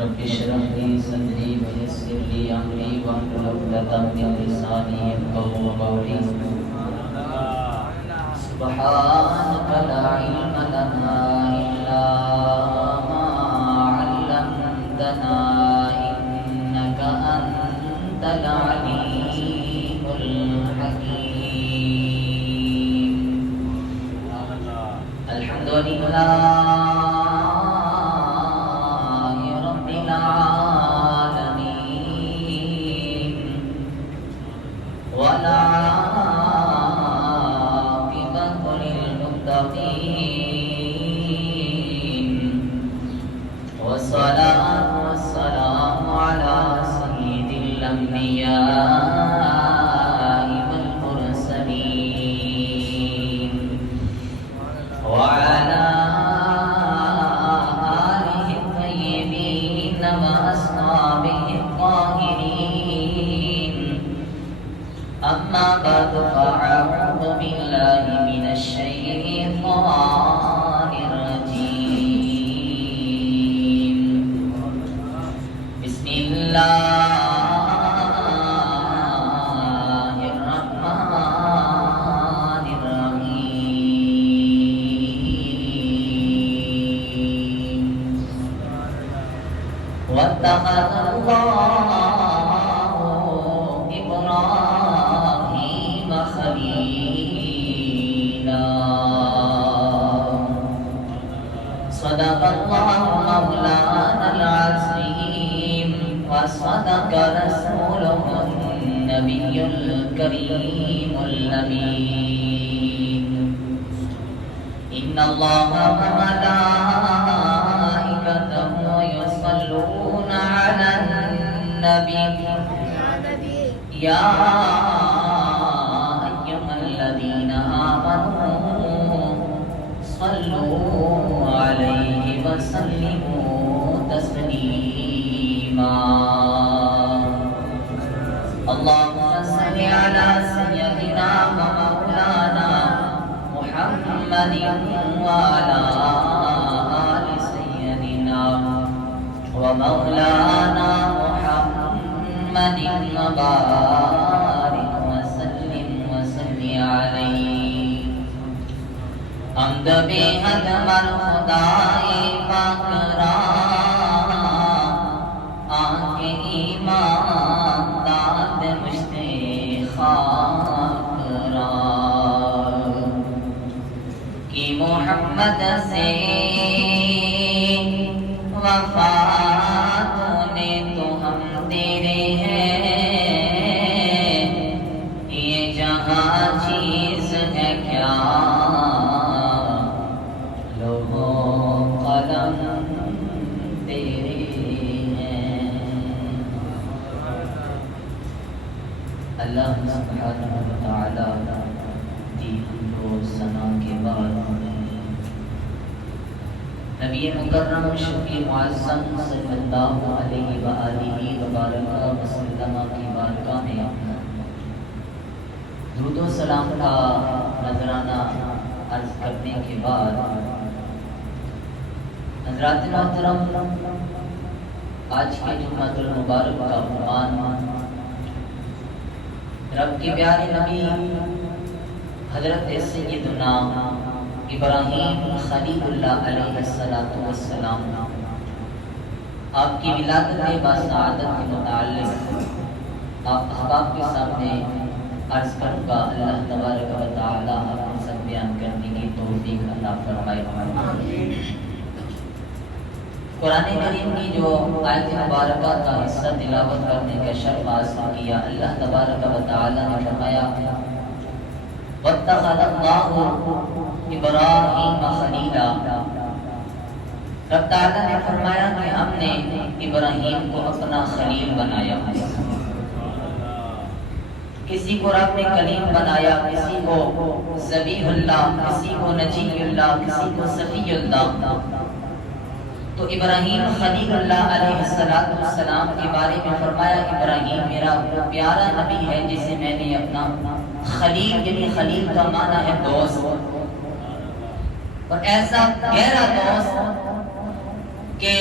رب اشرح لي صدري ويسر لي امري واحلل عقدة من لساني يفقهوا قولي سبحانك لا علم لنا الا ما علمتنا انك انت العليم الحكيم. الحمد لله والصلاة والسلام على سيد الأنبياء والمرسلين وعلى آله الطيبين وأصحابه الطاهرين. أما بعد فأعوذ بالله من الشيطان الرجيم. بسم الله الرحمن الرحيم. واتخذ الله إبراهيم خليلا. صدق الله مولانا العظيم وصدق رسوله النبي الكريم الأمين. إن الله وملائكته يصلون على النبي يا أيها الذين آمنوا صلوا عليه وسلموا تسليما. اللهم صل على سيدنا ومولانا محمد وعلى آل سيدنا ومولانا محمد وبارك وسلم وصل عليه. حمد بحق مر خدائے پاک را آنکھ ایمان داد مشت خاک را کہ محمد سے وفات نے تو ہم تیرے ہیں. یہ جہاں چیز ہے کیا لوگوں قلم تیرے ہیں. اللہ سبحانہ وتعالی کی کو ثنا کے بعد نبی مکرم شفیع معظم صلی اللہ علیہ وآلہ وبارک وسلم کی بارگاہ میں درود و سلام کا نذرانہ عرض کرنے کے بعد حضرات محترم، آج کے جمعۃ المبارک کا عنوان رب کے پیارے نبی حضرت سیدنا ابراہیم خلیل اللہ علیہ السلام آپ کی ولادت باسعادت کے متعلق آپ احباب کے سامنے عرض کروں گا. اللہ تبارک و تعالی اپنے سب بیان کرنے کی توفیق عطا فرمائے. قرآن کریم کی جو آیت مبارکہ کا حصہ تلاوت کرنے کا شرف حاصل کیا، اللہ تبارک و تعالی نے فرمایا وَاتَّخَذَ اللَّهُ إِبْرَاهِيمَ خَلِيلًا. رب تعالی نے فرمایا کہ ہم نے ابراہیم کو اپنا خلیل بنایا. کسی کو رب نے کلیم بنایا، کسی کو ذبیح اللہ، کسی کو نجی اللہ، کسی کو صفی اللہ. تو ابراہیم خلیل اللہ علیہ السلام کے بارے میں فرمایا ابراہیم میرا پیارا نبی ہے جسے میں نے اپنا خلیل، یعنی خلیل کا معنی ہے دوست، اور ایسا گہرا دوست کہ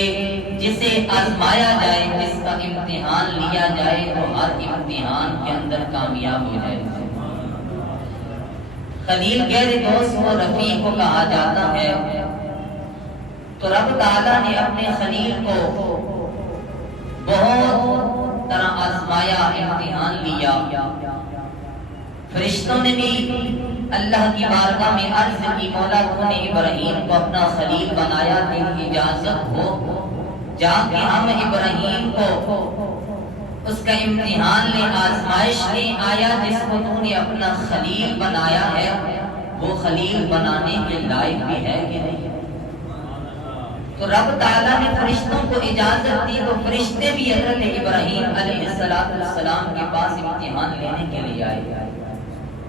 جسے آزمایا جائے، جس کا امتحان لیا جائے تو ہر امتحان کے اندر کامیاب ہو جائے۔ خلیل غیر دوست و رفیق کو کہا جاتا ہے، تو رب تعالیٰ نے اپنے خلیل کو بہت طرح آزمایا، امتحان لیا۔ فرشتوں نے بھی اللہ کی بارگاہ میں عرض کی، مولا تو نے ابراہیم کو اپنا خلیل بنایا، تیری اجازت ہو جا کے ہم ابراہیم کو اس کا امتحان لیں، آزمائش لیں، آیا جس کو تو نے اپنا خلیل بنایا ہے وہ خلیل بنانے کے لائق بھی ہے کہ نہیں۔ تو رب تعالیٰ نے فرشتوں کو اجازت دی، تو فرشتے بھی حضرت ابراہیم علیہ السلام کے پاس امتحان لینے کے لیے آئے۔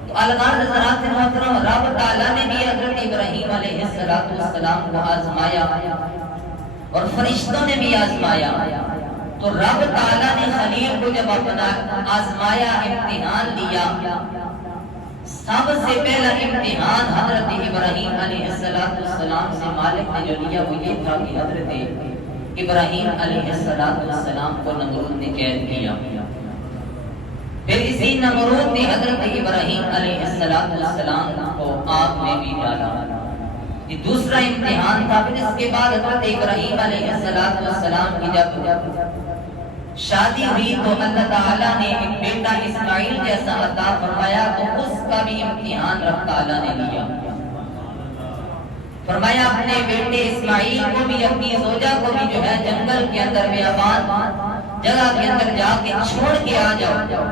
تو الغرض حضرات محترم، رب تعالیٰ نے بھی حضرت ابراہیم علیہ السلام کو آزمایا اور فرشتوں نے بھی آزمایا۔ تو رب تعالیٰ نے خلیل کو جب اپنا آزمایا، امتحان لیا، سب سے پہلا امتحان حضرت ابراہیم علیہ السلام سے مالک نے جو لیا وہ یہ تھا کہ حضرت ابراہیم علیہ السلام کو نمرود نے قید کیا۔ پھر اسی نمرود نے حضرت ابراہیم علیہ السلام کو آگ میں بھی ڈالا۔ یہ دوسرا امتحان تھا۔ پھر اس کے بعد حضرت ابراہیم علیہ السلام کی جب شادی ہوئی تو اللہ تعالیٰ نے ایک بیٹا اسماعیل جیسا عطا فرمایا، تو اس کا بھی امتحان رب تعالیٰ نے لیا۔ فرمایا اپنے بیٹے اسماعیل کو بھی، اپنی زوجہ کو بھی جو ہے جنگل کے اندر بیابان جگہ کے اندر جا کے چھوڑ کے آ جاؤ۔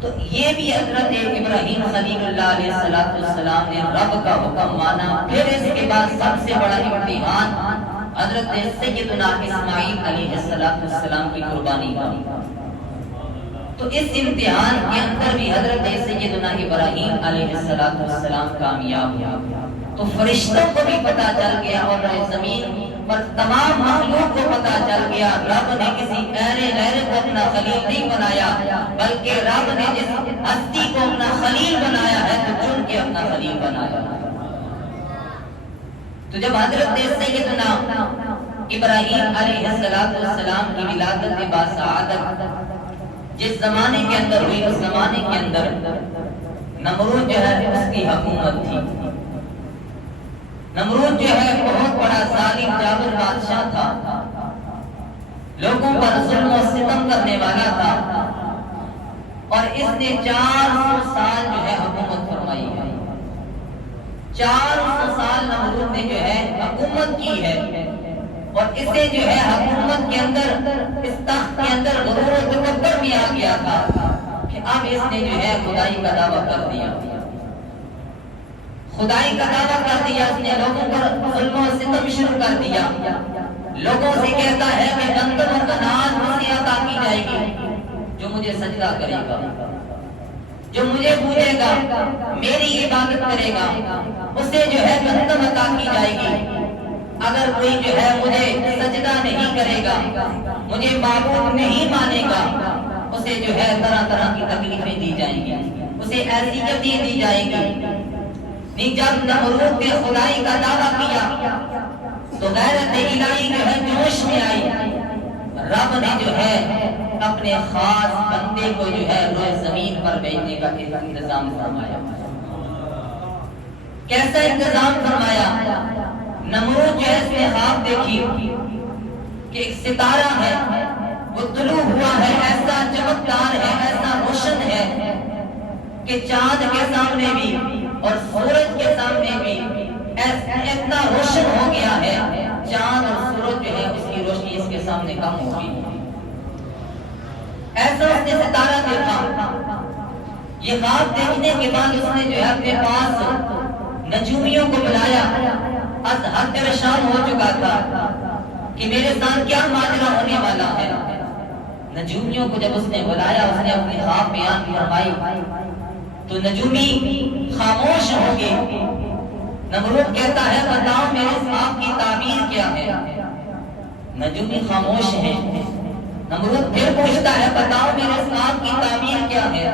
تو یہ بھی حضرت ابراہیم خلیل اللہ علیہ السلام نے رب کا حکم مانا۔ پھر اس کے بعد سب سے بڑا امتحان حضرت سیدنا اسماعیل علیہ السلام کی قربانی کا۔ تو اس امتحان کے اندر بھی حضرت سیدنا ابراہیم علیہ السلام کامیاب ہوا۔ تو فرشتوں کو بھی پتا چل گیا اور زمین پر تمام مخلوق کو پتا چل گیا، رب نے کسی غیر کو اپنا خلیل نہیں بنایا، بلکہ رب نے جس ہستی کو اپنا خلیل بنایا ہے تو چن کے اپنا خلیل بنایا۔ تو جب حضرت سیدنا ابراہیم علیہ السلام کی ولادت باسعادت جس زمانے کے اندر ہوئی، اس زمانے کے اندر نمرود جو ہے اس کی حکومت تھی۔ نمرود جو ہے بہت بڑا ظالم جابر بادشاہ تھا، لوگوں پر ظلم و ستم کرنے والا تھا، اور اس نے 400 سال جو ہے حکومت فرمائی ہے۔ 400 سال نمرود نے جو ہے حکومت کی ہے، اور اسے جو ہے حکومت کے اندر، اس تخت کے اندر غرور و تکبر بھی آ گیا تھا کہ اب اس نے جو ہے خدائی کا دعویٰ کر دیا، خدائی کا دعویٰ کر دیا، اس نے لوگوں پر ظلم و ستم شروع کر دیا۔ لوگوں سے کہتا ہے کہ گندم اور اناج مجھے عطا کی جائے گی، جو مجھے سجدہ کرے گا، جو مجھے پوجے گا، میری عبادت کرے گا، اسے جو ہے گندم عطا کی جائے گی۔ اگر کوئی جو ہے مجھے سجدہ نہیں کرے گا، مجھے معبود نہیں مانے گا، اسے جو ہے طرح طرح کی تکلیفیں دی جائیں گی، اسے اذیتیں دی جائیں گی۔ جب نمرود نے خدائی کا دعویٰ کیا تو غیرت الہی جو ہے جوش میں آئی، رب نے جو ہے اپنے خاص بندے کو جو ہے روئے زمین پر بھیجنے کا انتظام فرمایا۔ کیسا انتظام فرمایا؟ نمرود جو ہے اس نے خواب دیکھی کہ ایک ستارہ ہے، وہ طلوع ہوا ہے، ایسا چمکدار ہے، ایسا روشن ہے کہ چاند کے سامنے بھی اور سورج کے سامنے بھی اتنا روشن ہو گیا ہے، چاند اور سورج جو ہے اس کی روشنی اس کے سامنے کم ہوگی۔ ایسا اس نے ستارہ دیکھا۔ یہ خواب دیکھنے کے بعد اس نے جو ہے اپنے پاس نجومیوں کو بلایا، از حد پریشان ہو چکا تھا کہ میرے ساتھ کیا ماجرا ہونے والا ہے۔ نجومیوں کو جب اس نے بلایا، اس نے اپنی خواب بیان فرمائی تو نجومی خاموش ہو گئے۔ نمرود کہتا ہے بتاؤ میرے خواب کی تعبیر کیا ہے؟ نجومی خاموش ہے۔ نمرود پھر پوچھتا ہے بتاؤ میرے خواب کی تعبیر کیا ہے؟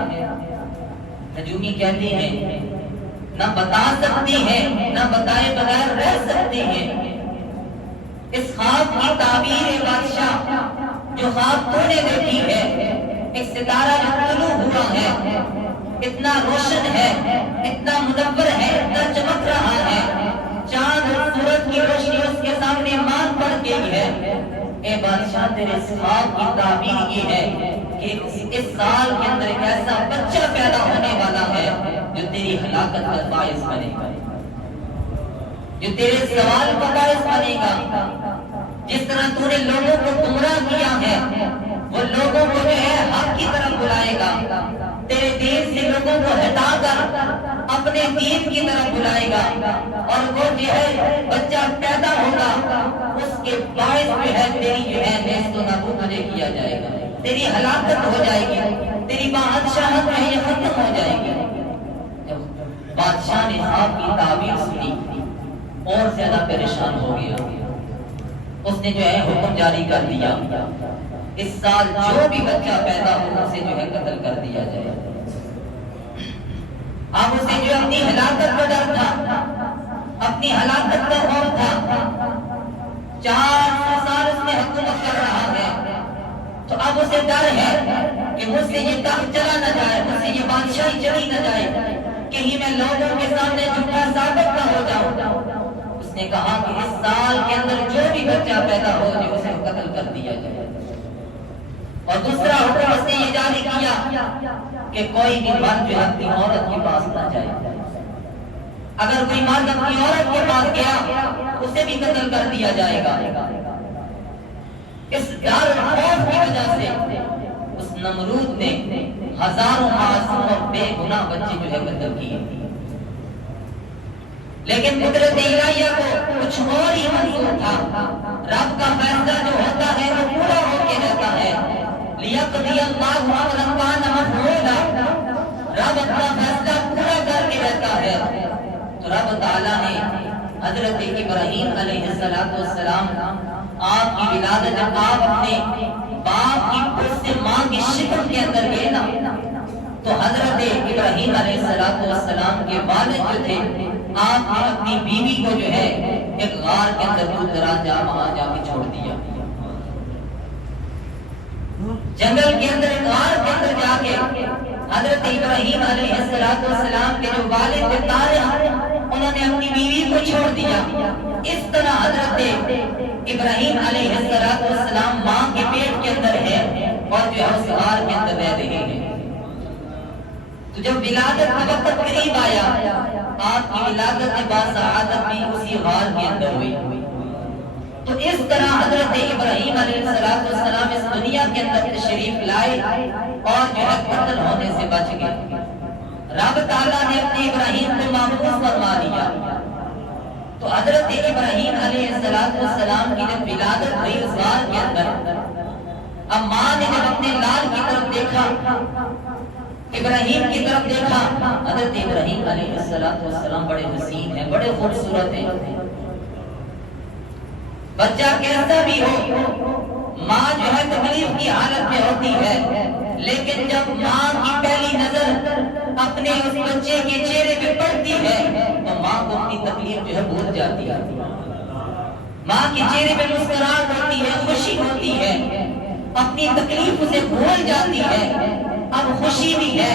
نجومی کہتی ہے نہ بتا سکتی ہے، نہ بتائے بغیر رہ سکتی ہے۔ اس خواب کی تعبیر بادشاہ جو خواب تو نے دیکھی ہے، ایک ستارہ جو طلوع ہوا ہے، اتنا روشن ہے، اتنا منور ہے، اتنا چمک رہا ہے، چاند اور سورج کی روشنی اس کے سامنے مان پڑ گئی ہے۔ اے بادشاہ تیرے اس خواب کی تعبیر یہ ہے کہ اس سال کے اندر ایک ایسا بچہ پیدا ہونے والا ہے جو تیری ہلاکت کا باعث بنے گا، جو تیرے زوال کا باعث بنے گا۔ جس طرح تو نے لوگوں کو گمراہ کیا ہے، وہ لوگوں کو جو ہے حق کی طرف بلائے گا، تیرے دین سے لوگوں کو ہٹا کر اپنے دین کی طرف بلائے گا، اور وہ جو ہے بچہ پیدا ہوگا اس کے باعث جو ہے تیری جو ہے نیست و نابود تجھے کیا جائے گا، تیری ہلاکت ہو جائے گی، تیری بادشاہت جو ہے یہ ختم ہو جائے گی۔ بادشاہ نے خواب کی تعبیر سنی اور زیادہ پریشان ہو گیا، اس نے جو ہے حکم جاری کر دیا اس سال جو بھی بچہ پیدا ہو اسے جو ہے قتل کر دیا جائے۔ اب اسے جو اپنی ہلاکت کا ڈر تھا، اپنی ہلاکت کا خوف تھا، 400 سال اس نے حکومت کر رہا ہے، تو اب اسے ڈر ہے کہ مجھ سے یہ تخت چلا نہ جائے، مجھ سے یہ بادشاہی چلی نہ جائے، کہیں میں لوگوں کے سامنے جھوٹا ثابت نہ ہو جاؤں۔ اس نے کہا کہ اس سال کے اندر جو بھی بچہ پیدا ہو جو اسے قتل کر دیا جائے، اور دوسرا حکم اس نے یہ جاری کیا کہ کوئی بھی مرد جو اپنی عورت کے پاس نہ جائے، اگر کوئی مرد اپنی عورت کے پاس گیا اسے بھی قتل کر دیا جائے گا۔ اس ڈر اور خوف کی وجہ سے اس نمرود نے ہزاروں معصوم اور بے گناہ بچے جو ہے قتل کیے، لیکن قدرت الہیہ کو کچھ اور ہی منظور تھا۔ رب کا فیصلہ جو ہوتا ہے وہ پورا ہو کے رہتا ہے، لیقضی اللہ امرا کان مفعولا، رب اپنا فیصلہ پورا کر کے رہتا ہے۔ تو رب تعالیٰ نے حضرت ابراہیم علیہ السلام آپ کی ولادت جب آپ اپنے باپ کی پشت سے ماں کی شکم کے اندر گئے نا، تو حضرت ابراہیم علیہ السلام کے والد جو تھے آپ نے اپنی بیوی کو جو ہے ایک غار کے اندر دور دراز وہاں جا کے چھوڑ دیا، جنگل کے اندر ایک غار کے اندر جا کے حضرت ابراہیم علیہ السلام کے جو والد تھے طارق، انہوں نے اپنی بیوی کو چھوڑ دیا۔ اس طرح حضرت ابراہیم علیہ السلام ماں کے پیٹ کے اندر ہے اور جو ہے اس غار کے اندر رہ رہے ہیں۔ تو جب ولادت کا وقت قریب آیا، آپ کی ولادت باسعادت بھی اسی غار کے اندر ہوئی۔ تو اس طرح حضرت ابراہیم علیہ السلام اس دنیا کے اندر تشریف لائے اور جو ہے قتل ہونے سے بچ گئے۔ رب تعالیٰ نے اپنے ابراہیم کو محفوظ فرما دیا۔ تو حضرت ابراہیم علیہ السلام کی جب ولادت ہوئی اس غار کے اندر، اب ماں نے جب اپنے لال کی طرف دیکھا، ابراہیم کی طرف دیکھا، حضرت ابراہیم علیہ السلام بڑے حسین ہیں، بڑے خوبصورت ہیں، بچہ کیسا بھی ہو ماں جو ہے تکلیف کی حالت میں ہوتی ہے، لیکن جب ماں کی پہلی نظر اپنے اس بچے کے چہرے پہ پڑتی ہے تو ماں کو اپنی تکلیف جو ہے بھول جاتی ہے، ماں کے چہرے پہ مسکراہٹ ہوتی ہے، خوشی ہوتی ہے، اپنی تکلیف اسے بھول جاتی ہے۔ اب خوشی بھی ہے،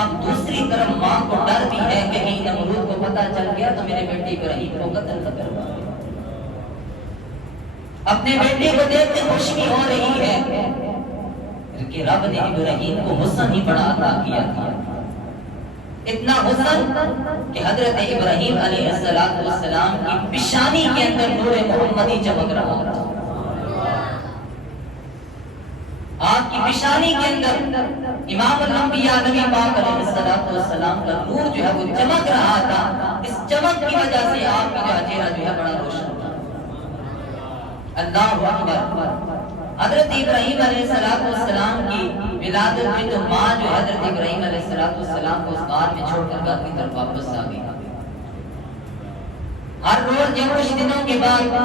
اب دوسری طرف ماں کو ڈر بھی ہے کہ کہیں نمرود کو پتہ چل گیا تو میرے بیٹے ابراہیم کو قتل نہ کروا دے۔ اپنے بیٹے کو دیکھ کے خوشی ہو رہی ہے کہ رب نے ابراہیم کو حسن ہی بڑا عطا کیا تھا، اتنا حسن کہ حضرت ابراہیم علیہ السلام کی پیشانی کے اندر نور محمدی چمک رہا تھا۔ آپ کی پیشانی کے اندر امام الانبیاء نبی پاک علیہ السلام کا نور جو ہے وہ چمک رہا تھا۔ اس چمک کی وجہ سے آپ کا چہرہ جو ہے بڑا روشن تھا۔ اللہ اکبر۔ حضرت ابراہیم علیہ السلام کی ولادت میں تو ماں جو حضرت ابراہیم علیہ السلام کو اس غار میں چھوڑ کر گھر کی طرف واپس آ گئی۔ ہر روز جب کچھ دنوں کے بعد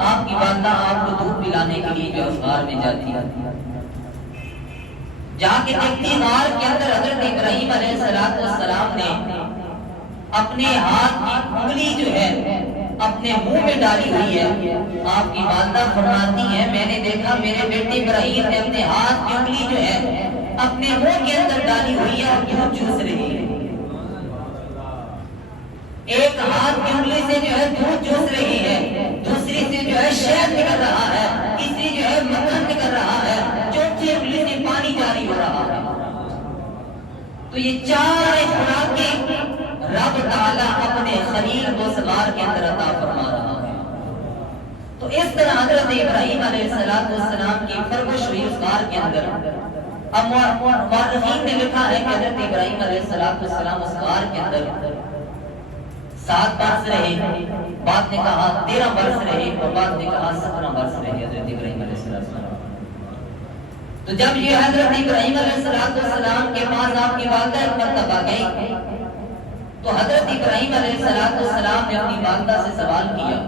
آپ کی والدہ آپ کو دودھ پلانے کے لیے جو اس غار میں جاتی ہے، جا کے دیکھتی غار کے اندر حضرت ابراہیم علیہ السلام نے اپنے ہاتھ کی انگلی جو ہے اپنے منہ میں ڈالی ہوئی ہے۔ آپ کی والدہ فرماتی ہیں میں نے دیکھا میرے بیٹے ابراہیم نے اپنے ہاتھ کی انگلی جو ہے اپنے منہ کے اندر ڈالی ہوئی ہے اور دودھ چوس رہی ہے۔ ایک ہاتھ کی انگلی سے جو ہے دودھ چوس رہی ہے، دوسری سے جو ہے شہد نکل رہا ہے، تیسری جو ہے مکھن نکل رہا ہے، چوتھی انگلی سے پانی جاری ہو رہا ہے۔ تو یہ چار خوراکیں رب تعالیٰ اپنے خلیل کو سوار کے اندر عطا فرما رہا ہے۔ تو اس طرح حضرت ابراہیم علیہ السلام کی پرورش ہوئی اس غار کے اندر۔ اب مورخین نے لکھا ہے کہ حضرت ابراہیم علیہ السلام اس غار کے اندر 7 برس رہے، بعد نے کہا 13 برس رہے اور بعد نے کہا 17 برس رہے حضرت ابراہیم علیہ السلام۔ تو جب یہ حضرت ابراہیم علیہ السلام کے پاس آپ کی والدہ ایک مرتبہ گئی تو حضرت ابراہیم علیہ السلام نے اپنی والدہ سے سوال کیا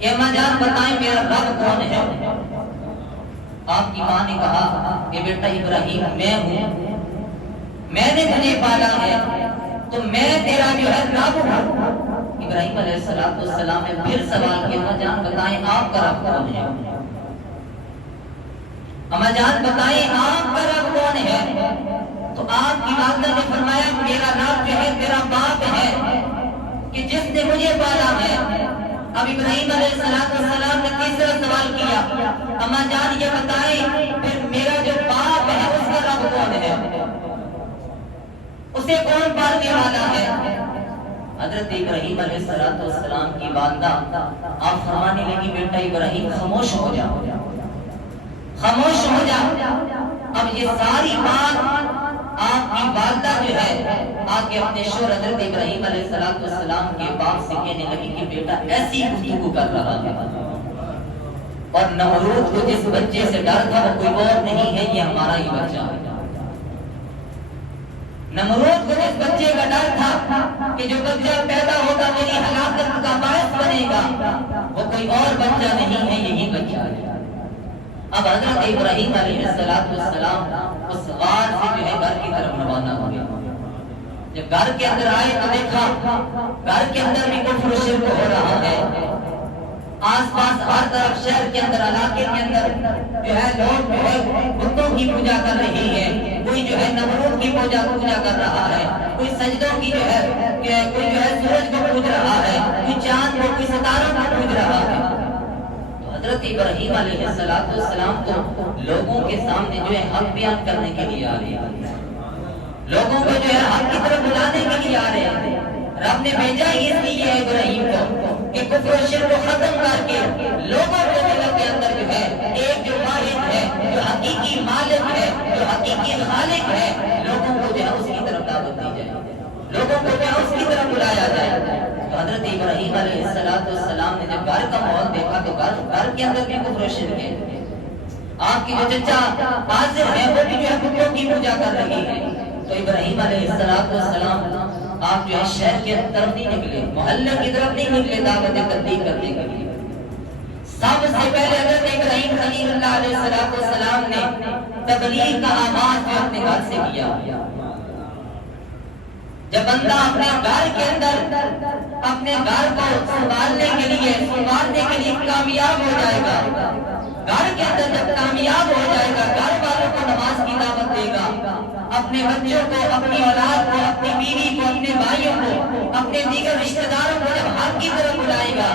کہ اماں جان بتائیں میرا رب کون ہے؟ آپ کی ماں نے کہا کہ بیٹا ابراہیم میں ہوں، میں نے تجھے پالا ہے تو میں تیرا جو ہے رب ہوں۔ ابراہیم علیہ السلام نے پھر سوال کیا اماں جان بتائیں آپ کا رب کون ہے؟ اماں جان بتائیں آپ کا رب کون ہے؟ تو آپ کی والدہ نے فرمایا میرا رب جو ہے تیرا باپ ہے کہ جس نے مجھے پالا ہے۔ اب ابراہیم علیہ السلام نے تیسرا سوال کیا اماں جان یہ بتائیں پھر میرا جو باپ ہے اس کا رب کون ہے؟ اسے کون پالنے والا ہے؟ حضرت ابراہیم علیہ السلام کی والدہ آپ فرمانے لگی بیٹا ابراہیم خاموش ہو جا، خاموش ہو جا۔ اب یہ ساری بات آپ کی والدہ جو ہے آگے اپنے شوہر حضرت ابراہیم علیہ السلام کے باپ سے کہنے لگی کہ بیٹا ایسی گفتگو کر رہا ہے اور نمرود کو جس بچے سے ڈر تھا وہ کوئی اور نہیں ہے، یہ ہمارا ہی بچہ ہے۔ نمرود کو جس بچے کا ڈر تھا کہ جو بچہ پیدا ہوگا میری ہلاکت کا باعث بنے گا، وہ کوئی اور بچہ نہیں ہے، یہی بچہ ہے۔ اب حضرت ابراہیم علیہ السلام اس غار سے جو ہے گھر کی طرف روانہ ہو گیا۔ جب گھر کے اندر آئے تو دیکھا گھر کے اندر بھی کفر و شرک ہو رہا ہے، آس پاس ہر طرف شہر کے اندر علاقے کے اندر جو ہے لوگ جو ہے بتوں کی پوجا کر رہی ہے، کوئی جو ہے نمرود کی پوجا کر رہا ہے، کوئی سجدوں کی جو ہے کوئی جو ہے سورج کو پوج رہا ہے، کوئی چاند کو، کوئی ستاروں کو پوج رہا ہے۔ حضرت ابراہیم علیہ السلام تو لوگوں کے سامنے جو ہے حق بیان کرنے کے لیے آ رہے ہیں، لوگوں کو جو ہے حق کی طرف بلانے کے لیے آ رہے ہیں۔ رب نے بھیجا ہی اس لیے ابراہیم کو کہ کفر و شرک کو ختم کر کے لوگوں کو دل کے اندر جو ہے ایک جو واحد ہے، جو حقیقی مالک ہے، جو حقیقی خالق ہے، لوگوں کو جو ہے اس کی طرف دعوت دی جائے، لوگوں کو جو ہے اس کی طرف بلایا جائے۔ تو حضرت ابراہیم علیہ السلام نے جب گھر کا ماحول دیکھا تو گھر کے اندر بھی کفر و شرک ہے، آپ کی جو چچا حاضر ہے وہ بھی جو ہے بتوں کی پوجا کر رہی ہے۔ تو ابراہیم علیہ السلام آپ جو ہے شہر کی طرف نہیں نکلے، محلے کی طرف نہیں نکلے دعوت تبلیغ کرنے کے لیے۔ سب سے پہلے حضرت ابراہیم خلیل اللہ علیہ السلام نے تبلیغ کا آغاز جو اپنے گھر سے کیا۔ جب بندہ اپنے گھر کے اندر اپنے گھر کو سنبھالنے کے لیے کامیاب ہو جائے گا، گھر کے اندر جب کامیاب ہو جائے گا، گھر والوں کو نماز کی دعوت دے گا، اپنے بچوں کو، اپنی اولاد کو، اپنی بیوی کو، اپنے بھائیوں کو، اپنے دیگر رشتہ داروں کو جب حق کی طرف بلائے گا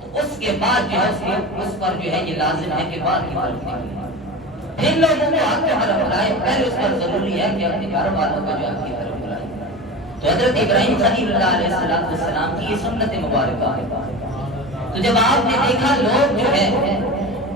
تو اس کے بعد جو ہے اس پر جو ہے یہ لازم ہے کہ بعد کی طرف نکلے، پھر لوگوں کو حق کی طرف بلائے۔ پہلے اس پر ضروری ہے کہ اپنے گھر والوں کو جو حق کی طرف بلائے۔ تو حضرت ابراہیم خلیل اللہ علیہ السلام کی یہ سنت مبارکہ ہے۔ تو جب آپ نے دیکھا لوگ جو ہے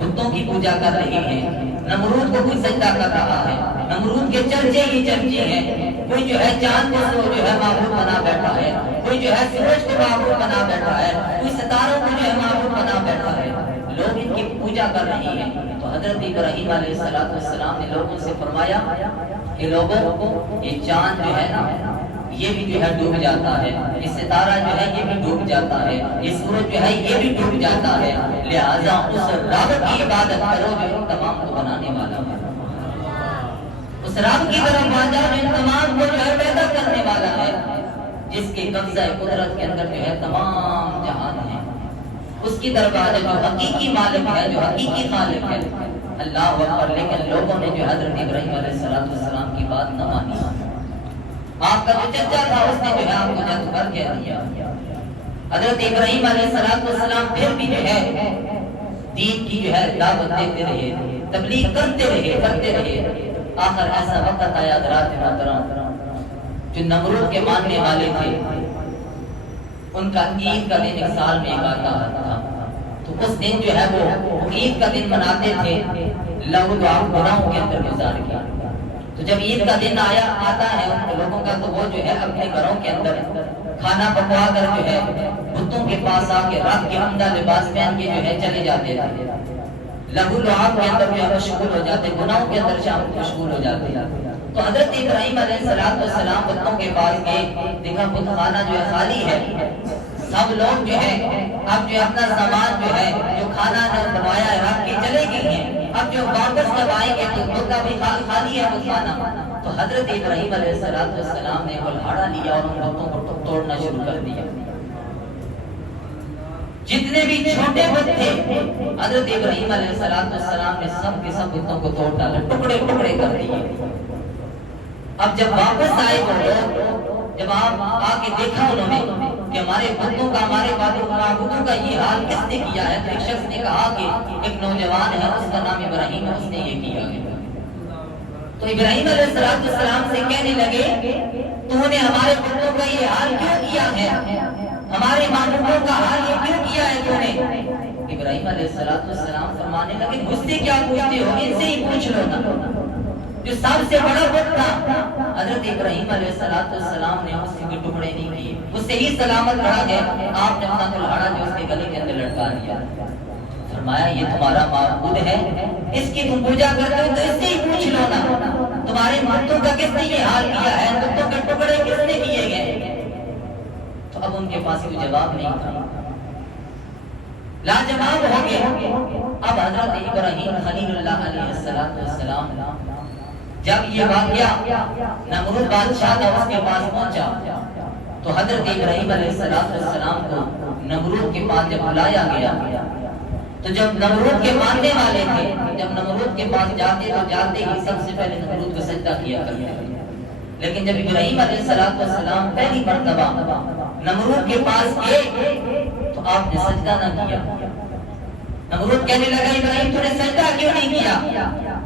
بتوں کی پوجا کر رہے ہیں، نمرود کو کوئی سجدہ کر رہا ہے، نمرود کے چرچے ہی چرچے ہیں، کوئی جو ہے چاند کو جو ہے معبود بنا بیٹھا ہے، کوئی جو ہے سورج کو معبود بنا بیٹھا ہے، کوئی ستاروں کو جو ہے معبود بنا بیٹھا ہے، لوگ ان کی پوجا کر رہے ہیں۔ تو حضرت ابراہیم علیہ السلام نے لوگوں سے فرمایا کہ لوگوں یہ چاند جو ہے نا یہ بھی جو ہے ڈوب جاتا ہے، یہ ستارہ جو ہے یہ بھی ڈوب جاتا ہے، یہ سورج جو ہے یہ بھی ڈوب جاتا ہے، لہٰذا اس رب کی عبادت کرو جو ان تمام کو بنانے والا ہے، اس رب کی طرف آ جاؤ جو ان تمام کو جو ہے پیدا کرنے والا ہے۔ جس کے قبضہ قدرت کے اندر جو ہے تمام جہان ہے، اس کی دربار جو حقیقی مالک ہے، جو حقیقی خالق ہے، اللہ اکبر۔ لیکن لوگوں نے جو حضرت ابراہیم علیہ السلام کی بات نہ مانی، آپ کا جو چچا تھا اس نے جو ہے آپ کو جذب کر کے دیا۔ حضرت ابراہیم علیہ السلام پھر بھی جو ہے دین کی جو ہے دعوت دیتے رہے، تبلیغ کرتے رہے۔ آخر ایسا وقت آیا حضرات محترم، جو نمرود کے ماننے والے تھے، ان کا عید کا دن ایک سال میں ایک آتا تھا، تو اس دن جو ہے وہ عید کا دن مناتے تھے لہو لعاب گناہوں کے اندر گزار کے۔ تو جب عید کا دن آتا ہے ان لوگوں کا، تو وہ جو ہے اپنے گھروں کے اندر کھانا پکوا کر جو ہے بتوں کے پاس آ کے رات کے عمدہ لباس پہن کے جو ہے چلے جاتے تھے، لہو لعاب کے اندر جو ہے مشغول ہو جاتے، گناہوں کے اندر شام مشغول ہو جاتے۔ تو حضرت ابراہیم علیہ السلام بتوں کے پاس گئے، دیکھا بت خانہ جو ہے خالی ہے، سب لوگ جو ہے اب جو اپنا سامان جو ہے جو کھانا بنوایا ہے رکھ کے چلے گئے ہیں، اب جو واپس جب آئیں گے تو بت بھی خالی ہے بت خانہ۔ تو حضرت ابراہیم علیہ السلام نے کلہاڑا لیا اور ان بتوں کو توڑنا شروع کر دیا۔ جتنے بھی چھوٹے بت تھے حضرت ابراہیم علیہ السلام نے سب کے سب بتوں کو توڑ ڈالا، ٹکڑے ٹکڑے کر دیے۔ اب جب واپس آئے وہ لوگ، جب آپ آ کے دیکھا انہوں نے کہ ہمارے بتوں کا، ہمارے معبودوں کا یہ حال کس نے کیا ہے، تو ایک شخص نے کہا کہ ایک نوجوان ہے اس کا نام ابراہیم ہے، اس نے یہ کیا ہے۔ تو ابراہیم علیہ السلام سے کہنے لگے تو نے ہمارے بتوں کا یہ حال کیوں کیا ہے، ہمارے معبودوں کا حال یہ کیوں کیا ہے تو نے؟ ابراہیم علیہ السلام فرمانے لگے مجھ سے کیا پوچھتے ہو، ان سے ہی پوچھ لو نا، جو سب سے بڑا بت تھا۔ حضرت ابراہیم علیہ السلام نے اس کے ٹکڑے نہیں کیے، اس سے ہی سلامت رہا ہے۔ آپ نے اپنا کلہاڑا جو اس کے گلے کے اندر لٹکا دیا، فرمایا یہ تمہارا معبود ہے، اس کی تم پوجا کرتے ہو تو اس سے ہی پوچھ لو نا، تمہارے بتوں کا کس نے یہ حال کیا ہے، بتوں کے ٹکڑے کس نے کیے گئے؟ تو اب ان کے پاس کوئی جواب نہیں تھا، لاجواب ہو گئے۔ اب حضرت ابراہیم خلیل اللہ علیہ السلام جب یہ واقعہ نمرود بادشاہ تھا اس کے پاس پہنچا، تو حضرت ابراہیم علیہ السلام کو نمرود کے پاس جب بلایا گیا، تو جب نمرود کے ماننے والے تھے، جب نمرود کے پاس جاتے تو جاتے ہی سب سے پہلے نمرود کو سجدہ کیا کرتے تھے۔ لیکن جب ابراہیم علیہ السلام پہلی مرتبہ نمرود کے پاس گئے تو آپ نے سجدہ نہ کیا۔ نمرود کہنے لگا ابراہیم تو نے سجدہ کیوں نہیں کیا؟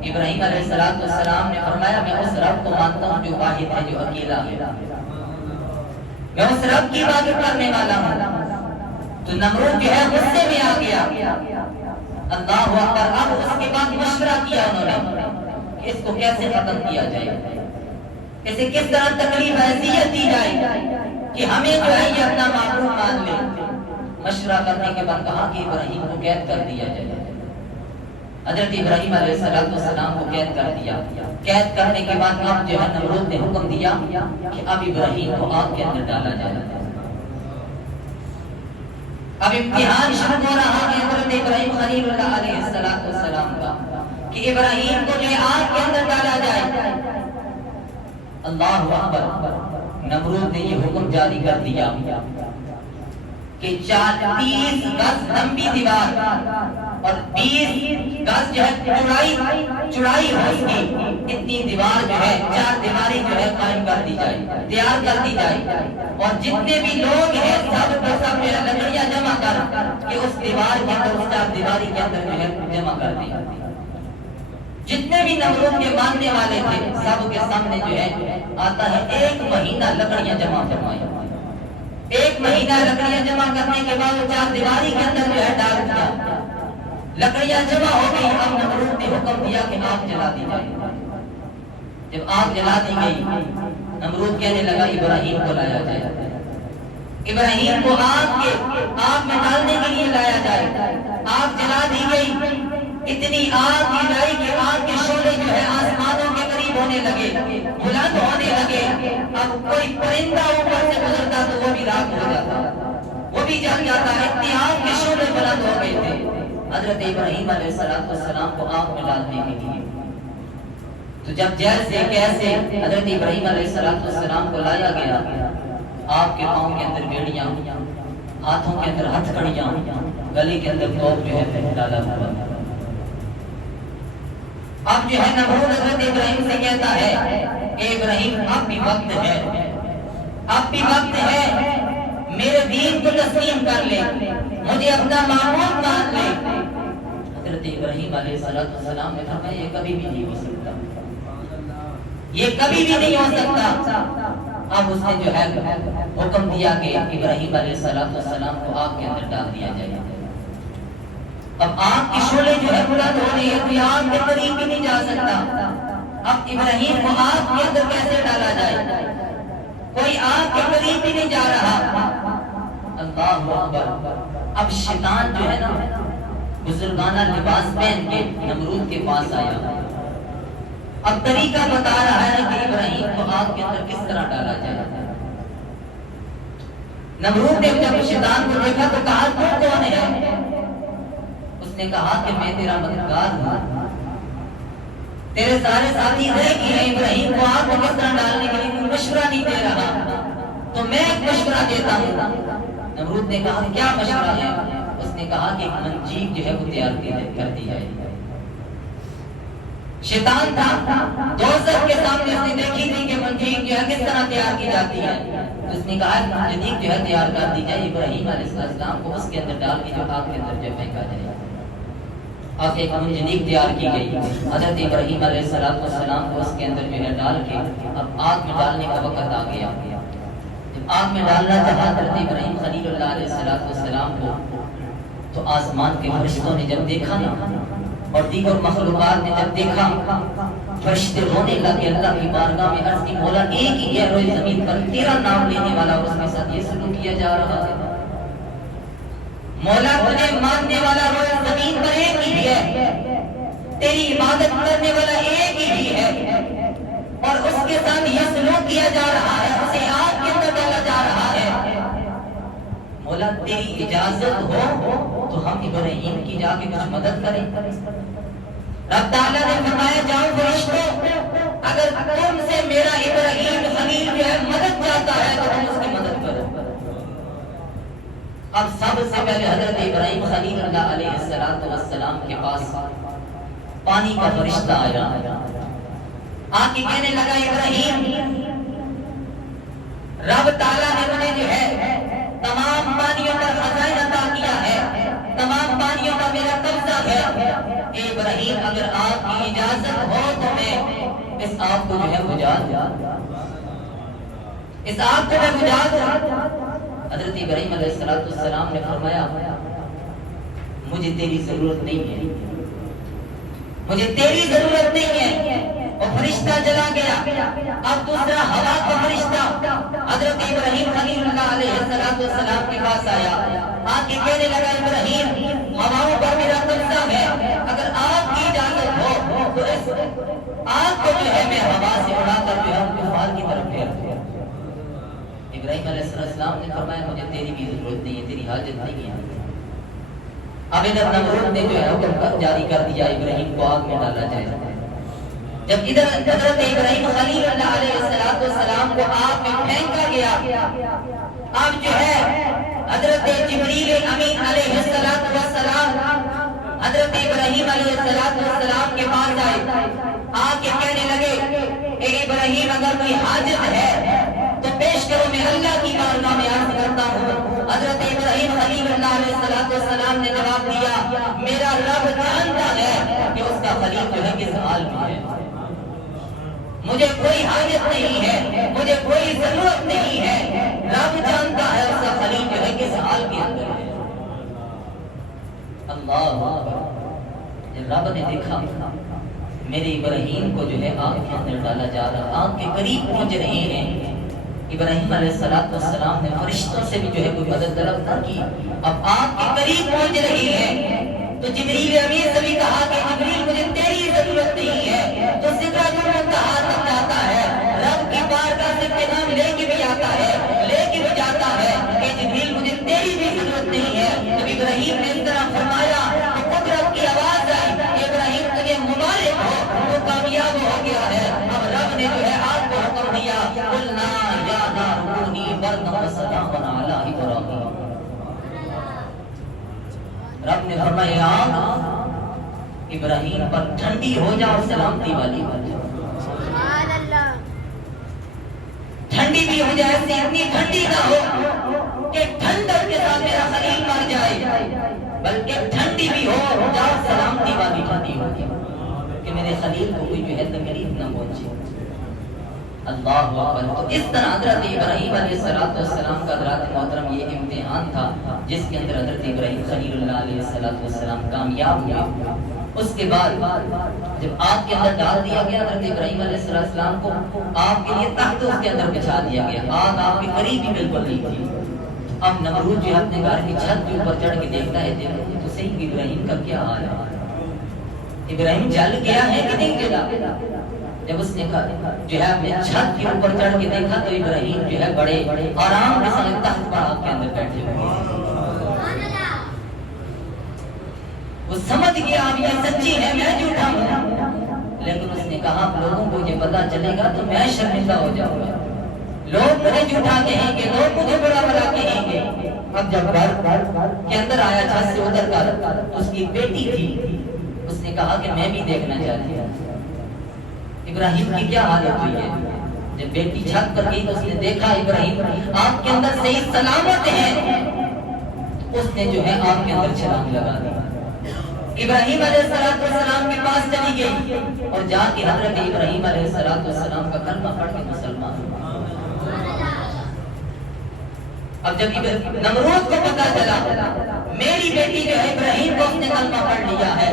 ابراہیم علیہ السلام نے فرمایا میں اس رب کو مانتا ہوں جو واحد ہے، جو اکیلا ہے، میں اس رب کی عبادت کرنے والا ہوں۔ تو نمرود جو ہے غصے میں آ گیا، اللہ اکبر۔ اب اس کے بعد مشورہ کیا انہوں نے کہ اس کو کیسے ختم کیا جائے، اسے کس طرح تکلیف اذیت دی جائے کہ ہمیں جو ہے یہ اپنا معبود مان لے۔ مشورہ کرنے کے بعد کہا کہ ابراہیم کو قید کر دیا جائے۔ حضرت ابراہیم علیہ السلام کو قید کر دیا۔ قید کرنے کے بعد اب جو ہے نمرود نے حکم دیا کہ اب ابراہیم کو آگ کے اندر ڈالا جائے۔ اب امتحان شروع ہو رہا ہے حضرت ابراہیم خلیل اللہ علیہ السلام کا کہ ابراہیم کو جو آگ کے اندر ڈالا جائے۔ اللہ اکبر۔ نمرود نے یہ حکم جاری کر دیا کہ 30 گز لمبی دیوار اور 20 گز جو ہے چوڑائی ہو اس کی، اتنی دیوار جو ہے، 4 دیواری جو ہے قائم کر دی جائے، تیار کر دی جائے، اور جتنے بھی لوگ ہیں سب کو سب جو ہے لکڑیاں جمع کر کہ اس دیوار کے اندر، اس 4 دیواری کے اندر جو ہے جمع کر دی۔ جتنے بھی نمرود کے ماننے والے تھے سب کے سامنے جو ہے آتا ہے 1 مہینہ لکڑیاں جمع فرمائی۔ 1 مہینہ لکڑیاں جمع کرنے کے بعد وہ 4 دیواری کے اندر جو ہے ڈال دیا، لکڑیاں جمع ہو گئی۔ اب نمرود نے حکم دیا کہ آگ جلا دی جائے۔ جب آگ جلا دی گئی، نمرود کہنے لگا ابراہیم کو لایا جائے، ابراہیم کو آگ میں ڈالنے کے لیے لایا جائے۔ آگ جلا دی گئی، اتنی آگ جلائی کہ آگ کے شعلے جو ہے آسمانوں کے قریب ہونے لگے، بلند ہونے لگے۔ اب کوئی پرندہ اوپر سے گزرتا تو وہ بھی راکھ ہو جاتا، وہ بھی جل جاتا، اتنی آگ کے شعلے بلند ہو گئے تھے۔ حضرت ابراہیم علیہ السلام کو آگ میں ڈالنے کے لیے تو جب جیسے کیسے حضرت ابراہیم علیہ السلام کو لایا گیا آپ کے پاؤں کے اندر بیڑیاں، ہاتھوں کے اندر ہتھکڑیاں، گلے کے اندر توپ جو ہے ڈالا ہوا۔ اب جو ہے نمرود حضرت ابراہیم سے کہتا ہے اے ابراہیم اب بھی وقت ہے، اب بھی وقت ہے، میرے دین کو تسلیم کر لے، مجھے اپنا معبود مان لے۔ حضرت ابراہیم علیہ السلام نے فرمایا یہ کبھی بھی نہیں ہو سکتا، یہ کبھی بھی نہیں ہو سکتا۔ اب اس نے جو ہے حکم دیا کہ ابراہیم علیہ السلام کو آگ کے اندر ڈال دیا جائے۔ اب آگ کی شعلے جو ہے بلند ہو رہی ہے، کوئی آگ کے قریب بھی نہیں جا سکتا۔ اب ابراہیم کو آگ کے اندر کیسے ڈالا جائے؟ کوئی آگ کے قریب بھی نہیں جا رہا۔ اللہ اکبر۔ اب شیطان جو ہے نا بزرگانہ لباس پہن کے نمرود کے پاس آیا، اب طریقہ بتا رہا ہے کہ ابراہیم کو آگ کے اندر کس طرح ڈالا جائے۔ نمرود نے جب شیطان کو دیکھا تو کہا تو کون ہے؟ اس نے کہا کہ میں تیرا مددگار ہوں، تیرے سارے ساتھی رہ گئے ہیں، ابراہیم کو آگ میں کس طرح ڈالنے کے لیے کوئی مشورہ نہیں دے رہا، تو میں ایک مشورہ دیتا ہوں۔ نمرود نے کہا کیا مشورہ ہے؟ اس نے کہا کہ ایک منجیک جو ہے وہ تیار کر دی جائے۔ شیطان تھا، دوزخ کے سامنے اس نے دیکھی تھی کہ منجیک جو ہے کس طرح تیار کی جاتی ہے، اس نے کہا منجیک جو ہے تیار کر دی جائے، ابراہیم علیہ السلام کو اس کے اندر ڈال کے جو آگ کے اندر جو پھینکا جائے۔ اب ایک منجنیق تیار کی گئی، حضرت ابراہیم علیہ السلام کو اس کے اندر جو ہے ڈال کے اب آگ میں ڈالنے کا وقت آ گیا۔ جب آگ میں ڈالنا چاہا حضرت ابراہیم خلیل اللہ علیہ السلام کو، تو آسمان کے فرشتوں نے جب دیکھا نا اور دیگر مخلوقات نے جب دیکھا، فرشتے رونے لگے، اللہ کی بارگاہ میں عرض کی مولا ایک ہی ہے روئے زمین پر تیرا نام لینے والا، اس کے ساتھ یہ سلوک کیا جا رہا ہے۔ مولا تجھے ماننے والا روئے زمین پر ایک ہی ہے، تیری عبادت کرنے والا ایک ہی ہے، اور اس کے ساتھ یہ سلوک کیا جا رہا ہے، اسے آگ کے اندر ڈالا جا رہا ہے۔ مولا تیری اجازت ہو تو ہم ابراہیم کی جا کے کچھ مدد کریں۔ رب تعالیٰ نے فرمایا جاؤ فرشتوں، اگر تم سے میرا ابراہیم خلیل جو ہے مدد چاہتا ہے تو تم اس کی مدد کرو۔ اب سب سے پہلے حضرت ابراہیم خلیل اللہ علیہ السلام کے پاس پانی کا فرشتہ آیا، آ کے کہنے لگا ابراہیم رب تعالیٰ نے تمہیں جو ہے تمام پانیوں کا خزانہ عطا کیا ہے، تمام پانیوں کا میرا قبضہ ہے۔ اے ابراہیم اگر آپ کی اجازت ہو تو میں اس آگ کو جو ہے بجھا دوں، اس آگ کو میں بجھا دوں۔ حضرت ابراہیم علیہ السلام نے فرمایا مجھے تیری ضرورت نہیں ہے، مجھے تیری ضرورت نہیں ہے۔ اور فرشتہ چلا گیا۔ اب دوسرا ہوا کا فرشتہ حضرت ابراہیم خلیل اللہ علیہ السلام کے پاس آیا، آ کے کہنے لگا ابراہیم ہواؤں پر میرا قبضہ ہے، اگر آپ کی اجازت ہو تو اس آگ کو جو ہے میں ہوا سے اڑا کر جو ہے کفار کی طرف پھیر دوں۔ ابراہیم علیہ السلام نے فرمایا مجھے تیری بھی ضرورت نہیں ہے، تیری حاجت نہیں ہے۔ اب ادھر نمرود نے جو ہے حکم جاری کر دیا ابراہیم کو آگ میں ڈالا جائے۔ جب ادھر حضرت ابراہیم خلیل اللہ علیہ السلام کو آگ میں پھینکا گیا، اب جو ہے حضرت جبریل امین علیہ السلام حضرت ابراہیم علیہ السلام کے پاس آئے، آ کے کہنے لگے اے ابراہیم اگر کوئی حاجت ہے تو پیش کرو، میں اللہ کی بارگاہ میں عرض کرتا ہوں۔ حضرت ابراہیم خلیل اللہ علیہ السلام نے جواب دیا میرا رب جانتا ہے کہ اس کا خلیل جو ہے کس حال میں ہے، مجھے کوئی حاجت نہیں ہے، مجھے کوئی ضرورت نہیں ہے، رب جانتا ہے اس کا خلیل جو ہے کس حال کے اندر ہے۔ اللہ جب رب نے دیکھا میرے ابراہیم کو جو ہے آگ کے اندر ڈالا جا رہا، آگ کے قریب پہنچ رہے ہیں، ابراہیم علیہ السلام نے فرشتوں سے بھی جو ہے کوئی مدد طلب نہ کی، اب آگ کے قریب پہنچ رہی ہے تو جبریل امین سے بھی کہا کہ جبریل مجھے تیری ضرورت نہیں ہے، تو سدرۃ المنتہا تک جاتا ہے، رب کی بارگاہ سے پیغام لے کے بھی آتا ہے، لے کے بھی جاتا ہے کہ جبریل مجھے تیری بھی ضرورت نہیں ہے۔ جب ابراہیم نے اس طرح فرمایا تو قدرت کی آواز آئی ابراہیم تجھے مبارک ہو، تو کامیاب ہو گیا ہے۔ اب رب نے جو ہے آگ کو حکم دیا قلنا یا نار کونی بردا رب نے فرمایا ابراہیم پر ٹھنڈی ہو جاؤ، سلامتی والی بن جاؤ۔ سبحان اللہ۔ ٹھنڈی بھی ہو جائے، اتنی ٹھنڈی نہ ہو کہ ٹھنڈک کے ساتھ میرا خلیل مر جائے، بلکہ ٹھنڈی بھی ہو جاؤ، سلامتی والی ٹھنڈی ہو جائے کہ میرے خلیل کو کوئی جو ہے تکلیف نہ پہنچے۔ اللہ اکبر۔ تو اس طرح حضرت ابراہیم علیہ السلام کا حضرات محترم یہ امتحان تھا جس کے اندر حضرت ابراہیم خلیل اللہ علیہ السلام کامیاب ہوئے۔ اس کے بعد جب آگ کے اندر ڈال دیا گیا حضرت ابراہیم علیہ السلام کو، آگ کے لیے تخت اس کے اندر بچھا دیا گیا، آگ آپ کے قریب ہی بالکل نہیں تھی۔ اب نمرود جو اپنے گھر کی چھت کے اوپر چڑھ کے دیکھتا ہے تو صحیح ابراہیم کا کیا حال ہے، ابراہیم جل گیا ہے کہ نہیں جلا؟ جب اس نے جو ہے اپنے چھت کے اوپر چڑھ کے دیکھا تو ابراہیم جو ہے بڑے آرام کے ساتھ تخت پر آگ کے اندر بیٹھے ہوئے، وہ سمجھ گیا اب یہ سچی ہے، میں جھوٹا ہوں۔ لیکن اس نے کہا لوگوں کو یہ پتا چلے گا تو میں شرمندہ ہو جاؤں گا، لوگ مجھے جھوٹا کہیں گے، لوگ مجھے برا بھلا کہیں گے۔ اب جب گھر کے اندر آیا چھت سے اتر کر، اس کی بیٹی تھی، اس نے کہا کہ میں بھی دیکھنا چاہتی ہوں ابراہیم کی کیا حالت ہوئی ہے۔ جب بیٹی چھت پر گئی تو اس نے دیکھا ابراہیم آگ کے اندر صحیح سلامت ہے، اس نے جو ہے آگ کے اندر چھلانگ لگا دی۔ ابراہیم علیہ السلام کے پاس چلی گئی اور جا کے حضرت ابراہیم علیہ السلام کا کلمہ پڑھ کے مسلمان ہوا۔ اب جب نمرود کو پتا چلا میری بیٹی جو ہے ابراہیم کو اس نے کلمہ پڑھ لیا ہے،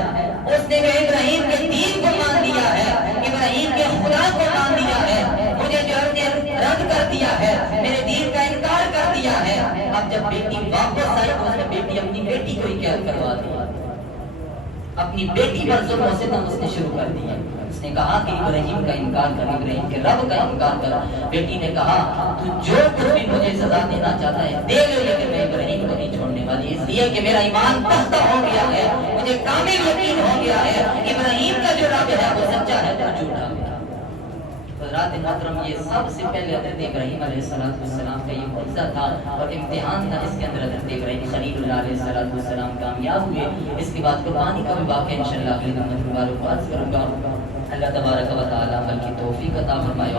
اس نے جو ابراہیم کے دین کو مان لیا ہے، ابراہیم کے خدا کو مان لیا ہے، مجھے جو ہے رد کر دیا ہے، میرے دین کا انکار کر دیا ہے۔ اب جب بیٹی واپس آئی تو اس نے اپنی بیٹی کو ہی قید کروا دیا، اپنی بیٹی پر ظلم و ستم اس نے شروع کر دیا۔ اس نے کہا کہ ابراہیم کا انکار کر، ابراہیم کے رب کا انکار کر۔ بیٹی نے کہا تو جو کچھ بھی مجھے سزا دینا چاہتا ہے دے لو، لیکن میں ابراہیم کو نہیں چھوڑنے والی، اس لیے کہ میرا ایمان پختہ ہو گیا ہے، مجھے کامل یقین ہو گیا ہے ابراہیم کا جو رب ہے وہ سچا ہے تو جھوٹا ہے۔ حضرات محترم، یہ سب سے پہلے حضرت ابراہیم علیہ السلام کا یہ معجزہ تھا اور امتحان تھا، اس کے اندر حضرت ابراہیم خلیل اللہ علیہ السلام کامیاب ہوئے۔ اس کے بعد قربانی کا بھی واقعہ انشاءاللہ اگلی نمبر مبارک عرض کروں گا۔ اللہ تبارک و تعالی عمل کی توفیق عطا فرمائے۔